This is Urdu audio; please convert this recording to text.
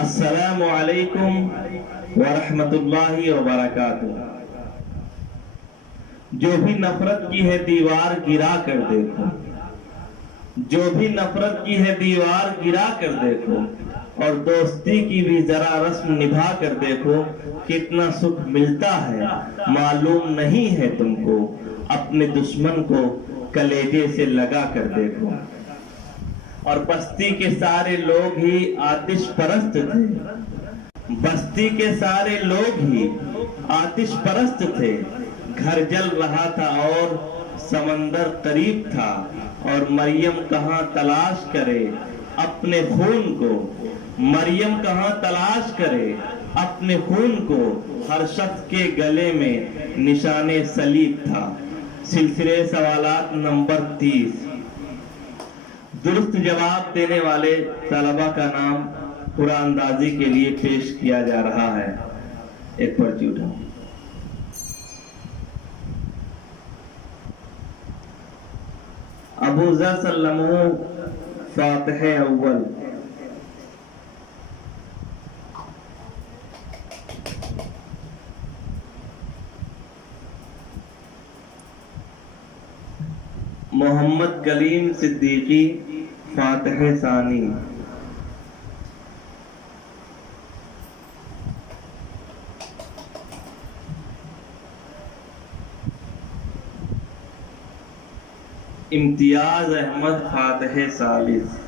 السلام علیکم ورحمۃ اللہ وبرکاتہ۔ جو بھی نفرت کی ہے دیوار گرا کر دیکھو، جو بھی نفرت کی ہے دیوار گرا کر دیکھو، اور دوستی کی بھی ذرا رسم نبھا کر دیکھو، کتنا سکھ ملتا ہے معلوم نہیں ہے تم کو، اپنے دشمن کو کلیجے سے لگا کر دیکھو۔ اور بستی کے سارے لوگ ہی آتش پرست تھے، بستی کے سارے لوگ ہی آتش پرست تھے، گھر جل رہا تھا اور سمندر قریب تھا، اور مریم کہاں تلاش کرے اپنے خون کو، مریم کہاں تلاش کرے اپنے خون کو، ہر شخص کے گلے میں نشان صلیب تھا۔ سلسلے سوالات نمبر 30۔ درست جواب دینے والے طلبہ کا نام قرآن اندازی کے لیے پیش کیا جا رہا ہے۔ ایک پرچی اٹھاؤ۔ ابو ذر سلمہ فاتح اول۔ محمد کلیم صدیقی فاتح ثانی۔ امتیاز احمد فاتح ثالث۔